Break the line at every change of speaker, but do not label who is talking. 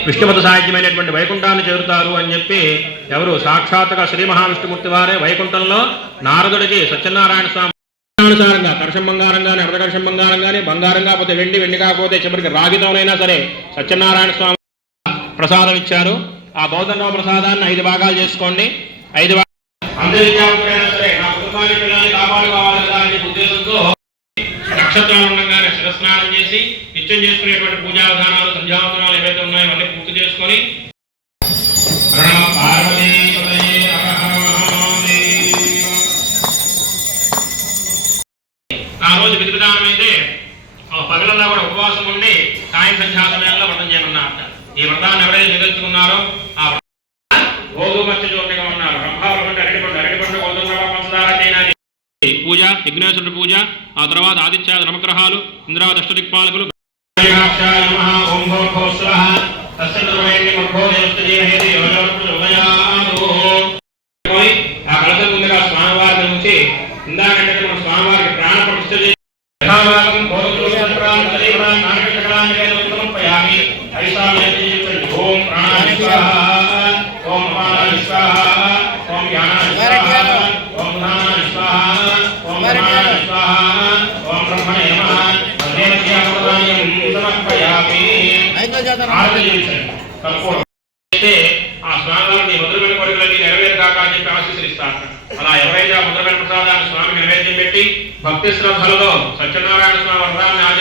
విష్ణుమత సాహిత్యమైనటువంటి వైకుంఠాన్ని చేరుతారు అని చెప్పి ఎవరు సాక్షాత్గా శ్రీ మహావిష్ణుమూర్తి వారే వైకుంఠంలో నారదుడికి సత్యనారాయణ స్వామి అనుసారంగా కర్షం బంగారం కానీ అర్ధకర్షం బంగారం కానీ బంగారం కాకపోతే వెండి వెండి కాకపోతే చివరికి రాగితోనైనా సరే సత్యనారాయణ స్వామి ప్రసాదం ఇచ్చారు. ఆ బౌద్ధరావు ప్రసాదాన్ని ఐదు భాగాలు చేసుకోండి. ఐదు భాగాలు. అందరి విద్యావంతులైనా నా కుటుంబాన్ని పిల్లల్ని కాపాడుకోవాలి కదా అనే ఉద్దేశంతో నక్షత్రాలు ఉండగానే శిరస్నానం చేసి నిత్యం చేసుకునేటువంటి పూజా విధానాలు సంధ్యావందనాలు ఏవైతే ఉన్నాయో అవన్నీ పూర్తి చేసుకొని హర ఆ రోజు విధి విధానం అయితే ఆ పగలంతా కూడా ఉపవాసం ఉండి సాయం సంధ్యా సమయంలో వ్రతం చేయమన్నారట. ఈ వ్రతాన్ని ఎవరైతే నిర్వహించుకున్నారో ఆ గోధుమ గోధుమత్య ఉన్నారు. అరటిపండు. అరటిపండు గోధుమ పంచదార పూజ విఘ్నేశ్వరుడు పూజ ఆ తర్వాత ఆదిత్యాది నవగ్రహాలు ఇంద్రాది అష్టదిక్పాలకులు వినాశాయ నమః ఇందాకంటే స్వామివారికి ప్రాణ ప్రతిష్ఠ చేసి యథాభాగం భోగోపరాం తదేవరాం నాగచక్రాం సమర్పయామి ఐసామ్యతి ఓం ప్రాణాయ స్వాహ ఓం అపానాయ స్వాహ ఓం జ్ఞానాయ స్వాహ ఓం జ్ఞానాయ స్వాహ ఓం బ్రహ్మాయ స్వాహ ఓం బ్రహ్మణే నమః అధేనస్యామృతాయం సమర్పయామి ఆరతి చేయించండి తప్పకుండా అయితే ఆ స్వామివారిని మధురమైన కోరికలన్నీ నెరవేరుగాక అని చెప్పి ఆశీస్సరిస్తారు అలా ఎవరైతే ఆ మధురమైన ప్రసాదాన్ని స్వామికి నైవేద్యం పెట్టి భక్తి శ్రద్ధలతో సత్యనారాయణ స్వామి వ్రతాన్ని ఆచరించి